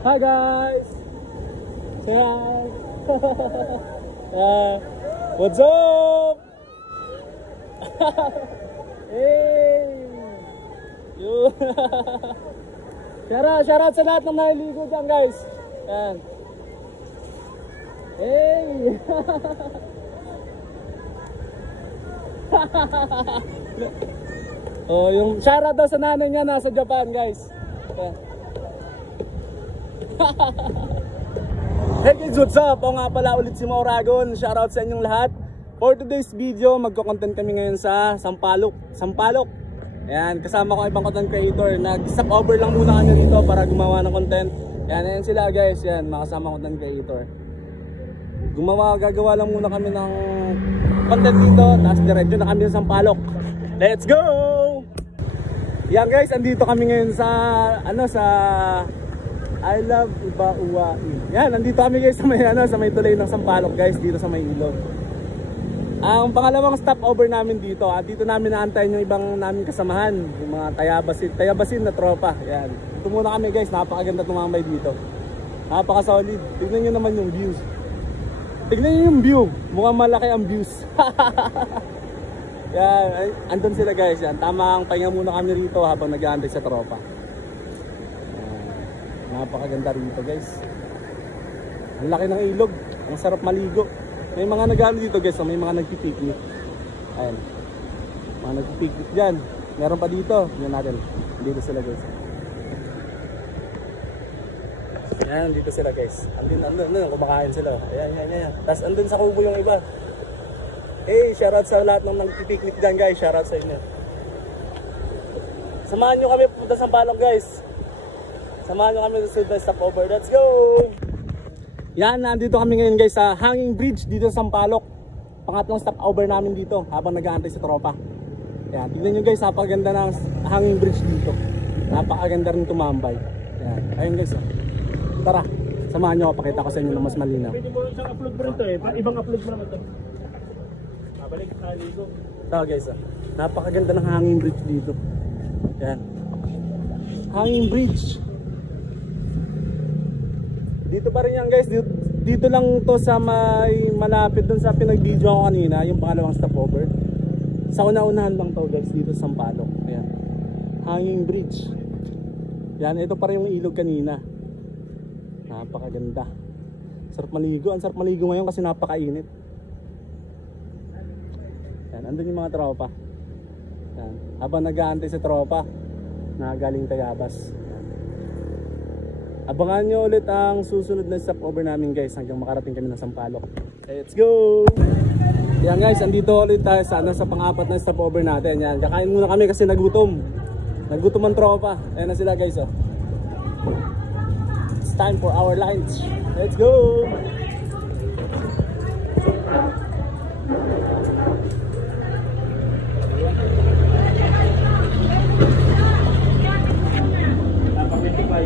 Hi guys! Say hi! What's up? Hey! Shout out sa lahat ng naliligo dyan guys! Yan. Hey! Oh, yung shout out daw sa nanay niya nasa Japan guys. Yan. Hey guys, what's up? O nga pala ulit si Mauragon. Shoutout sa inyong lahat. For today's video, magko-content kami ngayon sa Sampaloc. Ayan, kasama ko ibang content creator. Nag-stop over lang muna kami dito para gumawa ng content. Ayan sila guys, yan, makasama content creator. Gagawa lang muna kami ng content dito, tapos diretso na kami sa Sampaloc. Let's go! Yan guys, andito kami ngayon sa sa I love Ibauwain. Yan, nandito kami guys sa may tulay ng Sampaloc guys, dito sa may ilog. Ang pangalawang stopover namin dito, dito namin naantayin yung ibang namin kasamahan, yung mga tayabasin na tropa. Yan. Dito muna kami guys, napakaganda tumambay dito. Napaka-solid. Tignan niyo naman yung views. Tignan niyo yung view. Mukhang malaki ang views. Yan, andun sila guys. Yan, tamang pahinga muna kami rito habang nag-aantay sa tropa. Napakaganda rito guys. Ang laki ng ilog. Ang sarap maligo. May mga nag-ano dito guys. May mga nagpipiknik. Ayan. Mga nagpipiknik dyan. Meron pa dito. Yan natin. Dito sila guys. Ayan. Dito sila guys. Andun. Kumakain sila. Ayan. Tapos andun sa kubo yung iba. Hey, shoutout sa lahat ng nagpipiknik dyan guys. Shoutout sa inyo. Samahan nyo kami pupunta sa Sampaloc guys. Samahan nyo kami sa stopover. Let's go! Yan, nandito kami ngayon guys sa Hanging Bridge dito sa Sampaloc. Pangatlong stopover namin dito habang nag-aantay sa tropa. Yan, tignan nyo guys, napakaganda ng Hanging Bridge dito. Napakaganda rin tumambay. Yan, ayun guys. Tara, samahan nyo ako, pakita ko sa inyo na mas malinaw. Pwede mo isang upload mo rin ito ibang upload mo naman ito. Babalik sa ligo. Ito guys, napakaganda ng Hanging Bridge dito. Yan. Hanging Bridge. Dito pa rin yan guys, dito lang to sa may malapit dun sa pinag-video ko kanina, yung pangalawang stopover. Sa una-unahan lang to guys, dito sa Sampaloc. Ayan. Hanging Bridge. Yan, ito pa rin yung ilog kanina. Napakaganda. Sarap maligo, ang sarap maligo ngayon kasi napakainit. Yan, andun yung mga tropa. Yan. Habang nag-aantay sa tropa na galing Tayabas. Abangan nyo ulit ang susunod na stopover namin guys hanggang makarating kami ng Sampaloc. Let's go! Yan guys, andito ulit tayo sa pang-apat na stopover natin. Yan, kakain muna kami kasi nagutom. Nagutom ang tropa. Ayan na sila guys. Oh. It's time for our lunch. Let's go!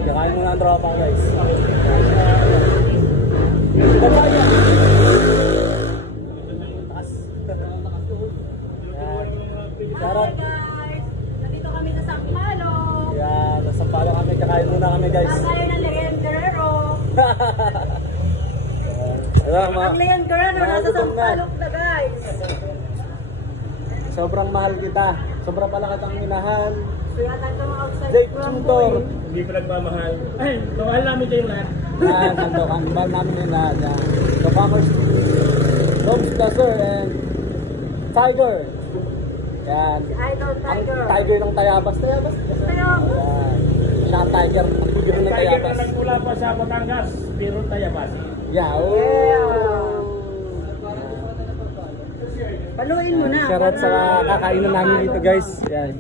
Kakain muna ang tropa guys. Hi guys! Nandito kami sa Sampaloc. Yan, sa Sampaloc kami. Kakain muna kami guys. Tatay ng Leon Guerrero. Ang Leon Guerrero nasa Sampaloc na guys. Sobrang mahal kita. Sobrang pala kitang minahan. Kaya tayo outside Jake from Chuntor. Hindi pa nagmamahal. Ay, mahal namin kayo lahat. Yan, nandokan. Mahal namin yung lahat. Yan. The Commerce, Doms Dasher and Tiger. Yan. Si Idol Tiger. Ang Tiger ng Tayabas. Tayabas. Yan. Siya ang Tiger. Ang Tiger ng Tiger na Tayabas. nagmula pa sa Batangas, pero Tayabas. Yeah. Paluin mo na. Shoutout sa kakainan namin dito guys. Yan.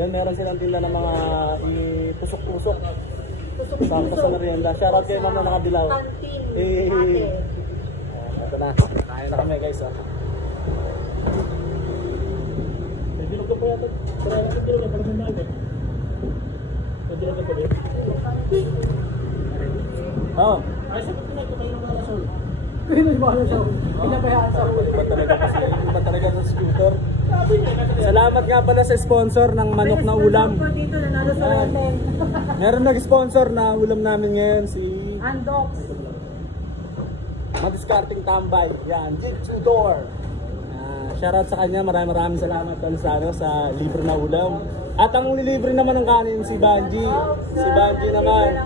Yan, meron silang tinda ng mga tusok-tusok. Sampo sa merienda. Shoutout kayo mama nakabilaw. Canteen. Ito na. Kain na kami guys. May bilog ka pa yata. Pero natin bilog na pala sa mga may bilog ka pa din. Oo. Ay, sabi ko na ito kayo ng mga sol. Iba talaga sa scooter. Salamat nga pala sa sponsor ng manok na ulam. Dito, nanalo sa hotel. Meron nag-sponsor na ulam namin ngayon, si Andox. Madiskarting Tambay. Yan, Jig Tudor. Shoutout sa kanya, maraming salamat tol sa libre na ulam. At ang lilibre naman ng kanin si Banji. Si Banji naman.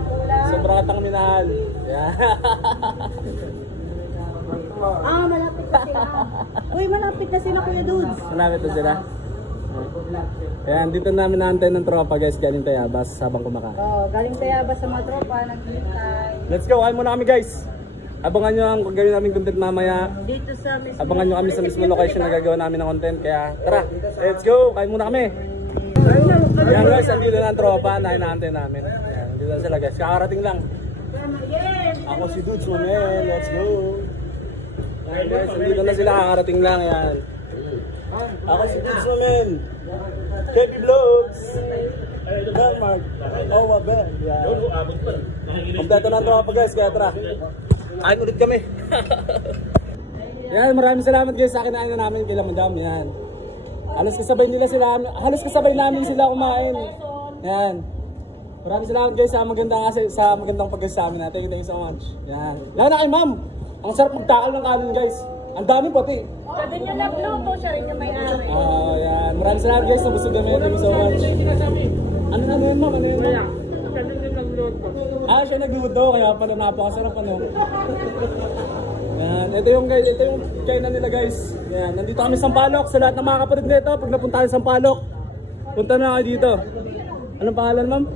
Sobrang katang minahal. Yan. Malapit na sila. Uy, malapit na sila, Kuya Dudes. Malapit na sila. Ayan, dito namin naantay ng tropa guys, galing Tayabas habang kumakain. Galing Tayabas sa mga tropa, naghihintay. Let's go, kain muna kami guys. Abangan nyo ang gagawin namin content mamaya. Dito sa mismo. Abangan nyo kami sa mismo location na gagawa namin ng content. Kaya tara, let's go, kain muna kami. Ayan guys, andito na ang tropa na inaantay namin. Ayan, andito na sila guys, kakarating lang. Ako si Dudes, man, let's go. Ayan guys, andito na sila, kakarating lang. Ayan. Ako si Dudes, man. KB Vlogs. Denmark. Oh, Ben. Yan. Kompleto na ang tropa guys, kaya tara. Kain ulit kami. Yan, maraming salamat guys sa kinain na namin kila Madam. Yan. Halos kasabay namin sila kumain. Yan. Maraming salamat guys sa magandang pagkasama natin. Thank you so much. Yan. Lalo na kay Ma'am. Ang sarap magtakal ng kanin guys. Ang dami pati. Sabi niyo na Pluto, siya rin yung may-ari. Yan. Maraming salamat guys sa busog kami. Thank you so much. Ano yun Ma'am? Ano yun Ma'am? Siya nagluto, kaya pala napakasarap ano. Yan, ito yung kainan nila guys. Yan, nandito kami sa Sampaloc. Sa lahat ng mga kapatid nito, pag napunta kayo sa Sampaloc, punta na kayo dito. Anong pangalan Ma'am?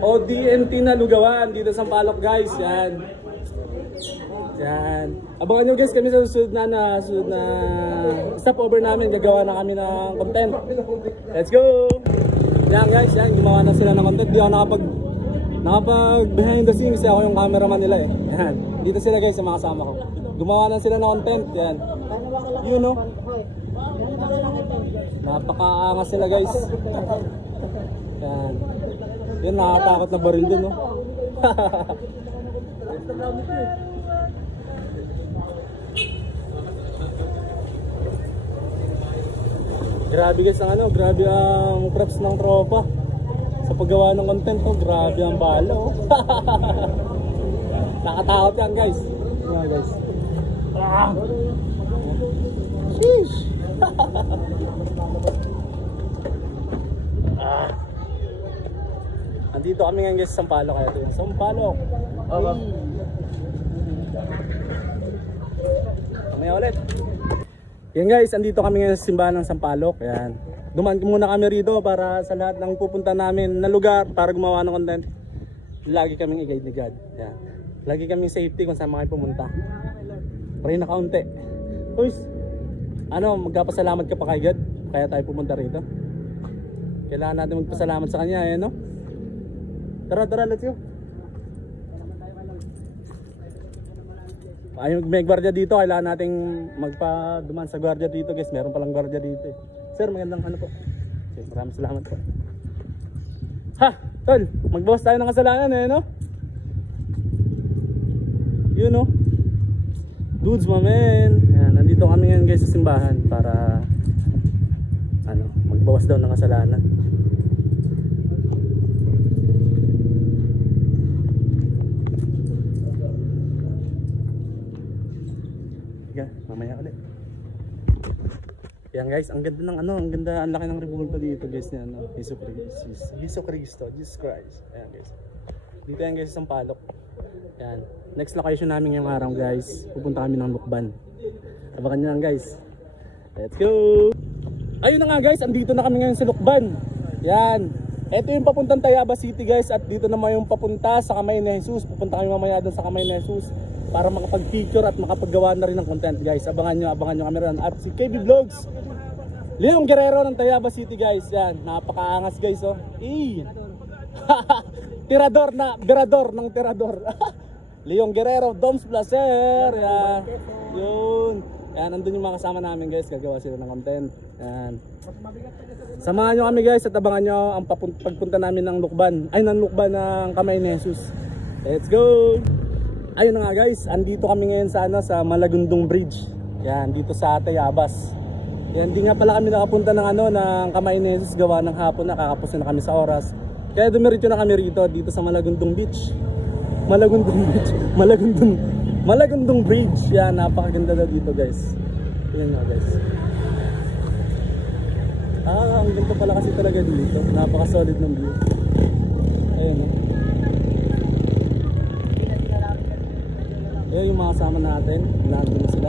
ODNT na Lugawan dito sa Sampaloc guys. Yan. Yan. Abangan nyo guys kami sa susunod na stopover namin. Gagawa na kami ng content. Let's go! Yan guys, yan. Gumawa na sila ng content. Di ako nakapag behind the scenes kasi ako yung cameraman nila eh. Yan. Dito sila guys sa mga kasama ko. Gumawa na sila ng content. Yan. You know? Napakaangas sila guys. Yan. Yan, nakakatakot na baril dun no? Grabe guys ang grabe ang preps ng tropa sa paggawa ng content to, grabe ang balo. Nakatakot yan guys. Yan guys. Sheesh. Andito kami ngayon guys sa Sampaloc, kaya ito yung Sampaloc. Kamaya ulit. Yan guys, andito kami ngayon sa simbahan ng Sampaloc. Yan. Dumaan muna kami rito para sa lahat ng pupunta namin na lugar para gumawa ng content. Lagi kaming i-guide ni God. Yan. Lagi kaming safety kung saan kayo pumunta. Pray na kaunti. Guys, magpapasalamat ka pa kay God kaya tayo pumunta rito. Kailangan natin magpasalamat sa kanya, no? Tara, let's go. Ay, may gwardiya dito, kailangan nating magpa-duman sa gwardiya dito guys. Meron palang gwardiya dito eh. Sir, magandang po. Okay, maraming salamat po. Ha, tol, magbawas tayo ng kasalanan eh, no? You know? Dudes, my man. Yan, nandito kami ngayon guys sa simbahan para magbawas daw ng kasalanan. Mamaya ulit. Yan guys, ang ganda ng ang laki ng rebulto dito guys ni Jesu Cristo, Jesus Christ. Ayan guys. Dito yan guys sa Sampaloc. Yan. Next location namin ngayong araw guys. Pupunta kami ng Lukban. Abangan nyo lang guys. Let's go! Ayun na nga guys, andito na kami ngayon sa Lukban. Yan. Ito yung papuntang Tayabas City guys, at dito naman yung papunta sa Kamay ni Jesus. Pupunta kami mamaya doon sa Kamay ni Jesus para makapag-picture at makapaggawa na rin ng content guys. Abangan nyo kami rin. At si KB Vlogs, Leong Guerrero ng Tayabas City guys. Yan, napakaangas guys oh. Tirador ng tirador. Leong Guerrero, Doms Placer. Yan. Yun. Yan, nandun yung mga kasama namin guys. Gagawa sila ng content. Yan. Samahan nyo kami guys at abangan nyo ang pagpunta namin ng Lukban. Ay, ng Lukban ng Kamay ni Jesus. Let's go! ayun na nga guys, andito kami ngayon sa ano, sa Malagundong Bridge. Yan, dito sa Tayabas. Yan, hindi nga pala kami nakapunta ng ano, ng Camarines gawa ng hapon na, kakapos na kami sa oras. Kaya dumiretso na kami rito dito sa Malagundong Beach. Malagundong Beach. Malagundong Bridge. Yan, napakaganda na dito guys. Yan nga guys. Ang ganda pala kasi talaga dito. Napaka-solid ng view. Ayun oh. Ayun yung mga kasama natin. Nandun na sila.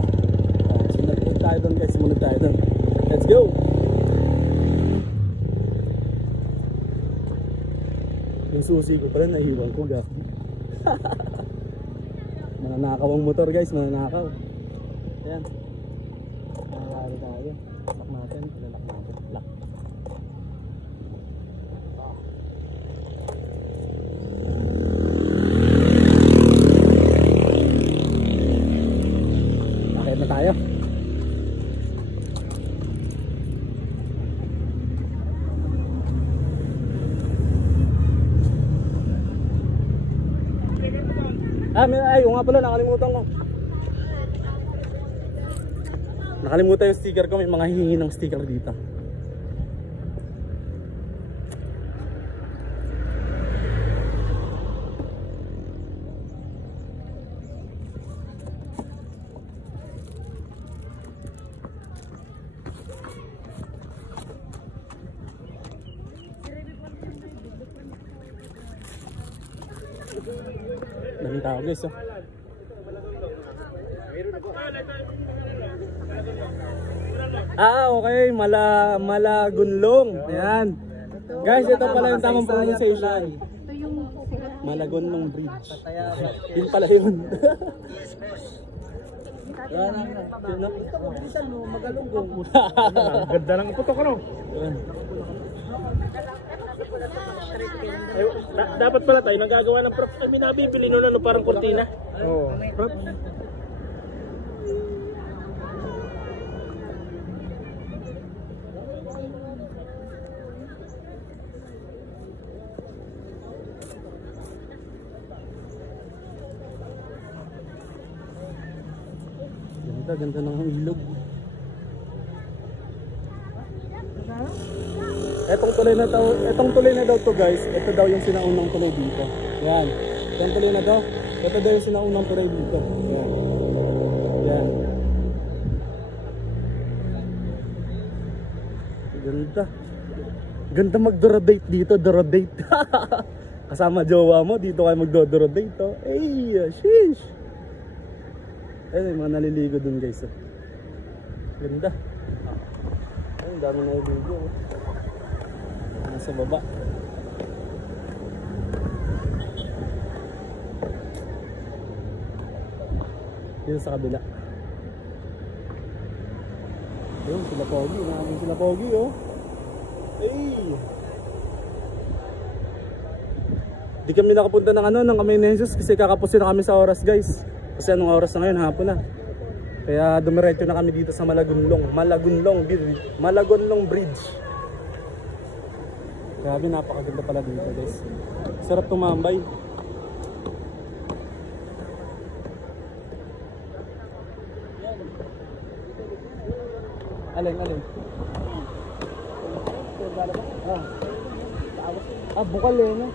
Sunod tayo doon guys. Sumunod tayo doon. Let's go! Yung susi ko pala naiwan ko gap. Mananakaw ang motor guys. Mananakaw. Ayan. Nangyari tayo. Lock natin. Lock natin. Lock. Okay na tayo. Ay, nga pala, nakalimutan ko. Nakalimutan yung sticker ko, may mga hihingi ng sticker dito. Daming tao guys oh. Okay, Malagunlong. Ayan. Guys, ito pala yung tamang pronunciation. Malagunlong Bridge. Yun pala yun. Ganda lang iputok ko no. Dapat pala tayo nagagawa ng props. Ay, binabibili nun ano, parang kurtina. Oo. Props. Ganda ng ilog. Etong tuloy na daw to guys. Ito daw yung sinaunang tuloy dito. Yan. Etong tuloy na daw. Ito daw yung sinaunang tuloy dito. Yan. Yan. Ganda. Ganda magdorodate dito. Dorodate. Kasama jowa mo. Dito kayo magdodorodate. Oh. Ay, sheesh. Ayun, mga naliligo dun guys. Oh. Ganda. Ayun, dami naliligo. Oh. Nasa baba. Dito sa kabila. Ayun, sila Pogi. Namin sila Pogi, oh. Hey! Di kami nakapunta ng ano, ng Camarines kasi kakapusin na kami sa oras, guys. Kasi anong oras na ngayon, hapon na. Kaya dumiretso na kami dito sa Malagunlong Bridge. Grabe, napakaganda pala dito guys. Sarap tumambay. Alin? Bukal eh, no?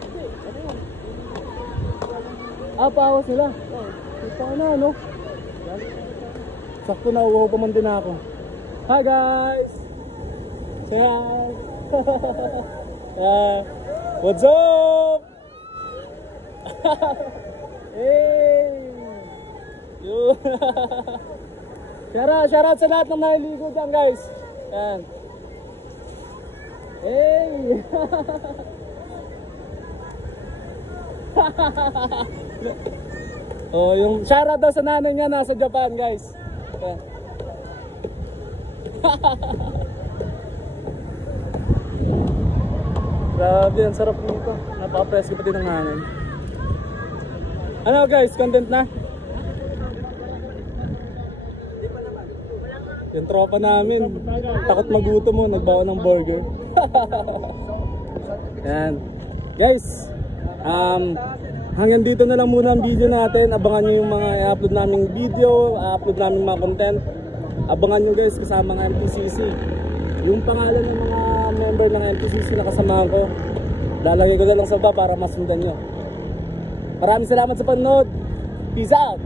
Paawas nila. Ito na, no? Sakto na, uwaw pa man din ako. Hi guys! Say hi! What's up? Hey! Shout out sa lahat ng naliligo dyan guys. Yan. Hey! Oh, yung shout out daw sa nanay niya nasa Japan guys. Yan. Grabe, ang sarap nito. Napaka-presko pati ng hangin. Ano guys, content na? Yung tropa namin, takot magutom mo, nagbawa ng burger. Yan. Guys, hanggang dito na lang muna ang video natin. Abangan nyo yung mga i-upload naming video, i-upload naming mga content. Abangan nyo guys kasama ng MTCC. Yung pangalan ng mga member ng MTCC na kasamahan ko, lalagay ko na lang sa baba para masundan nyo. Maraming salamat sa panonood. Peace out!